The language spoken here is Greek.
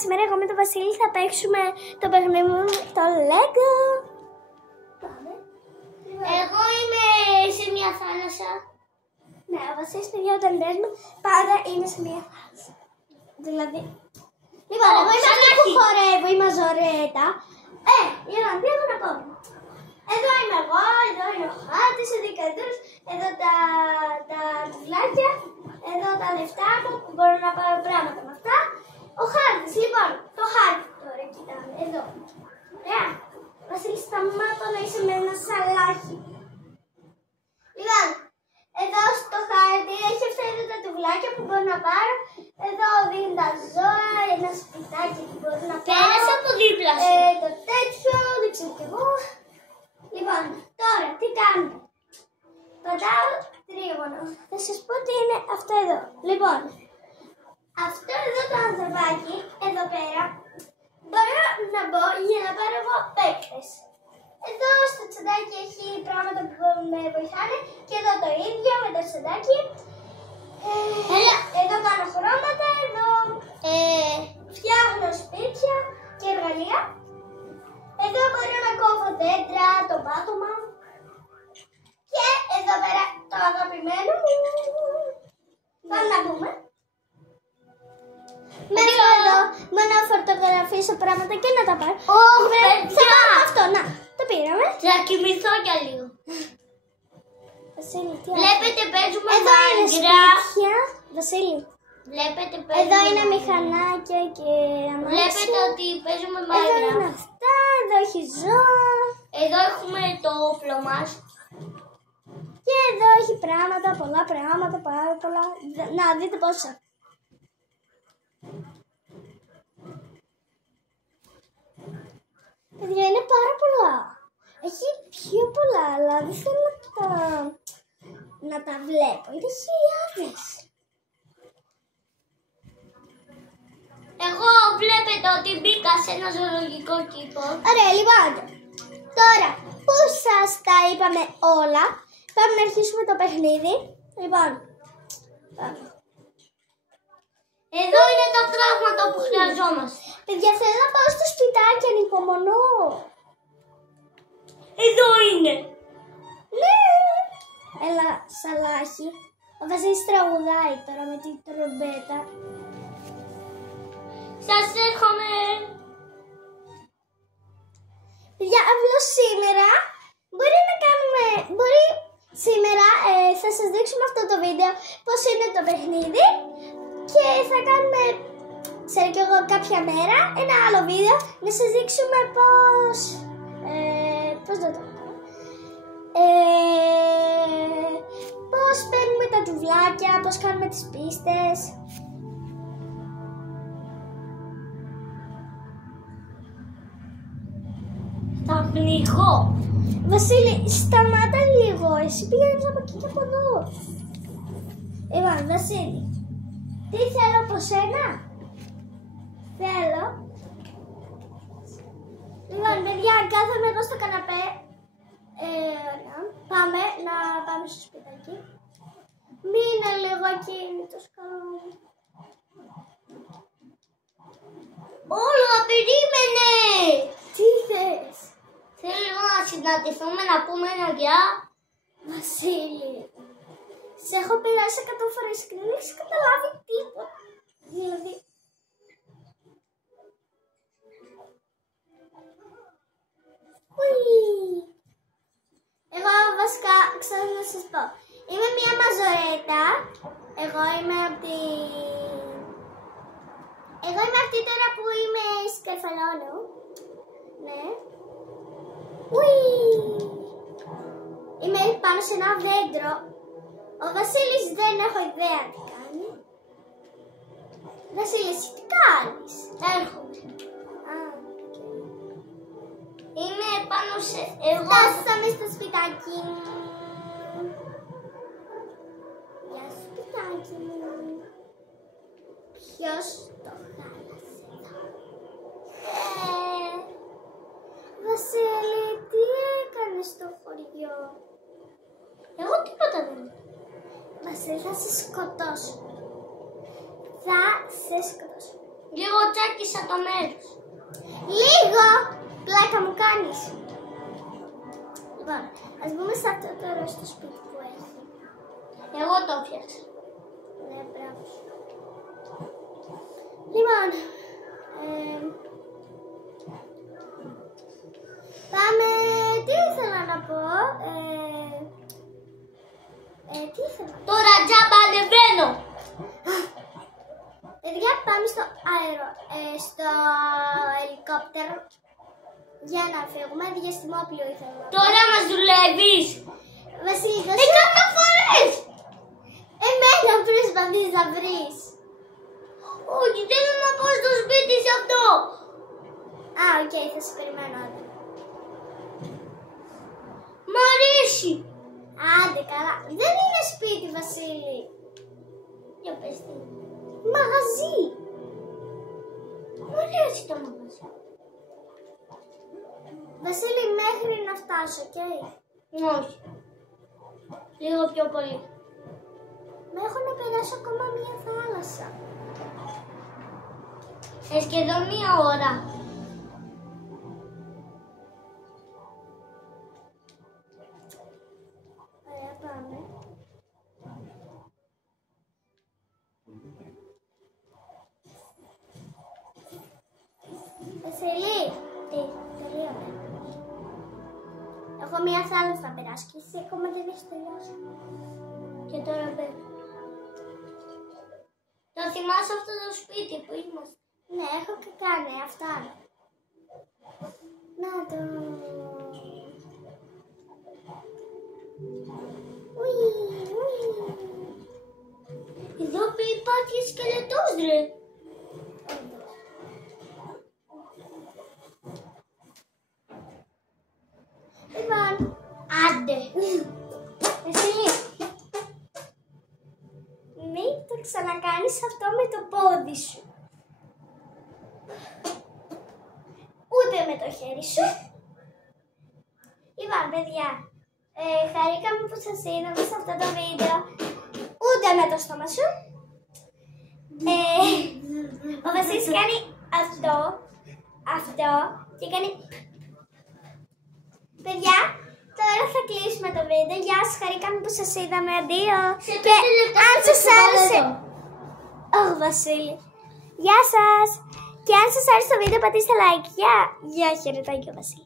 Σήμερα εγώ με τον Βασίλη θα παίξουμε το παιχνίδι μου το Lego. Εγώ είμαι σε μια θάλασσα. Ναι, ο Βασίλης παιδιά όταν παίζουμε πάντα είναι σε μια θάλασσα. Δηλαδή. Λοιπόν, εγώ είμαι αυτή που χορεύω, η μαζορέτα. Λοιπόν, τι έχω να πω. Εδώ είμαι εγώ, εδώ είναι ο χάρτης, εδώ οι καδούρες, εδώ τα τουβλάκια, εδώ τα λεφτά μου που μπορώ να πάρω πράγματα με αυτά. Ο χάρτης, λοιπόν, το χάρτη τώρα κοιτάμε, εδώ. Ωραία. Βασίλη, σταμάτα να είσαι με ένα σαλάκι. Λοιπόν, εδώ στο χάρτη έχει αυτά εδώ τα τουβλάκια που μπορώ να πάρω. Εδώ δίνουν τα ζώα, ένα σπιτάκι που μπορώ να πάρω. Πέρασε από δίπλα σου. Το τέτοιο, δεν ξέρω κι εγώ. Λοιπόν, τώρα τι κάνω. Πατάω τρίγωνο. Θα σας πω τι είναι αυτό εδώ. Λοιπόν, αυτό εδώ το ανθρωπάκι, εδώ πέρα, μπορώ να μπω για να πάρω εγώ παίκτες. Εδώ στο τσαντάκι έχει πράγματα που με βοηθάνε και εδώ το ίδιο με το τσαντάκι. Εδώ κάνω χρώματα, εδώ φτιάχνω σπίτια και εργαλεία. Εδώ μπορώ να κόβω δέντρα, το πάτωμα. Και εδώ πέρα το αγαπημένο μου. Πάμε να μπούμε. Μένω εδώ, μόνο να φωτογραφίσω πράγματα και να τα πάρω. Θα πάρω αυτό, να, το πήραμε. Θα κοιμηθώ κι λίγο. Βασίλη, τι Βλέπετε παίζουμε εδώ είναι σπίτια. Βασίλη. Βλέπετε παίζουμε. Εδώ είναι μηχανάκια και αμάξια. Βλέπετε ότι παίζουμε Εδώ είναι Minecraft. αυτά, εδώ έχει ζώα. Εδώ έχουμε το όπλο μας. Και εδώ έχει πράγματα, πολλά πράγματα, πάρα πολλά. Να δείτε πόσα. Παιδιά, είναι πάρα πολλά. Έχει πιο πολλά, αλλά δεν θέλω να τα βλέπω. Είναι χιλιάδες. Εγώ βλέπετε ότι μπήκα σε ένα ζωολογικό κήπο. Ωραία, λοιπόν. Τώρα που σας τα είπαμε όλα, πάμε να αρχίσουμε το παιχνίδι. Λοιπόν, πάμε. Εδώ είναι τα πράγματα που χρειαζόμαστε. Παιδιά, θέλω να πάω στο σπιτάκι, ανυπομονώ. Εδώ είναι. Ναι. Έλα, σαλάχι. Ο Βασίλης τραγουδάει τώρα με την τρομπέτα. Σας έρχομαι. Παιδιά, απλώς σήμερα μπορεί σήμερα θα σας δείξουμε αυτό το βίντεο πώς είναι το παιχνίδι και θα κάνουμε, ξέρω κι εγώ κάποια μέρα, ένα άλλο βίντεο να σας δείξουμε πώς να το κάνω, πώς παίρνουμε τα τουβλάκια, πώς κάνουμε τις πίστες. Θα πνιγώ. Βασίλη, σταμάτα λίγο. Εσύ πήγαινες από εκεί και από εδώ. Λοιπόν, Βασίλη, τι θέλω από σένα. Θέλω. Λοιπόν, παιδιά, κάθομαι εδώ στο καναπέ. Πάμε να πάμε στο σπιτάκι. Μείνε λίγο ακίνητος, καλό. Όλα, περίμενε. Τι θες. Θέλω λίγο να συναντηθούμε, να πούμε ένα γεια. Βασίλη, σε έχω περάσει 100 φορές και δεν έχεις καταλάβει τίποτα. Δηλαδή. Εγώ βασικά ξέρω να σας πω. Είμαι μια μαζορέτα. Εγώ είμαι αυτή τώρα που είμαι σκαρφαλώνω. Ναι. Είμαι πάνω σε ένα δέντρο. Ο Βασίλης δεν έχω ιδέα τι κάνει. Βασίλη, εσύ τι κάνεις. Έρχομαι. Είμαι πάνω σε... Εγώ... Φτάσαμε στο σπιτάκι μου. Γεια σου, σπιτάκι μου. Ποιος το χάλασε εδώ. Βασίλη, τι έκανες στο χωριό. Εγώ τίποτα δεν έκανα. Βασίλη, θα σε σκοτώσω. Θα σε σκοτώσω. Λίγο τσάκισα το μέρος. Λίγο! Πλάκα μου κάνεις. Λοιπόν, ας μπούμε σε αυτό το ροζ στο σπίτι που έχει. Εγώ το φτιάξα. Ναι, μπράβο σου. Λοιπόν, πάμε, τι ήθελα να πω, τι ήθελα. Τώρα τζάμπα ανεβαίνω. Παιδιά, πάμε στο ελικόπτερο για να φύγουμε, διαστημόπλιο ήθελα. Τώρα μας δουλεύεις. Βασίλη, 100 φορές. εμένα προσπαθείς να βρεις. Όχι, θέλω να πάω στο σπίτι σε αυτό. Α, οκ, θα σε περιμένω άντε. Μ' αρέσει. Άντε, καλά. Δεν είναι σπίτι, Βασίλη. Για πες τι. Μαγαζί. Μ' αρέσει το μαγαζί. Βασίλη, μέχρι να φτάσω, οκ. Όχι. Λίγο πιο πολύ. Μα έχω να περάσω ακόμα μία θάλασσα. Σε σχεδόν 1 ώρα. Ωραία, πάμε. Βασίλη, τελείωνε. Έχω μία θάλασσα να περάσω και εσύ ακόμα δεν έχεις τελειώσει. Και τώρα πέρα. Το θυμάσαι αυτό το σπίτι που είμαστε. Ναι, έχω και κάνει αυτά. Να το. Ουι, ουι. Εδώ υπάρχει σκελετός, ρε. Λοιπόν, Άντε. Βασίλη, μην το ξανακάνεις αυτό με το πόδι σου. Ούτε με το χέρι σου. Λοιπόν, παιδιά, χαρήκαμε που σας είδαμε σε αυτό το βίντεο. Ούτε με το στόμα σου. Ο Βασίλης κάνει αυτό και κάνει. Παιδιά, τώρα θα κλείσουμε το βίντεο. Γεια σας, χαρήκαμε που σας είδαμε. Αντίο. Και αν σας άρεσε. Ωχ, Βασίλη. Γεια σας. Και αν σας άρεσε το βίντεο, πατήστε like. Γεια χαιρετάκια, Βασίλη.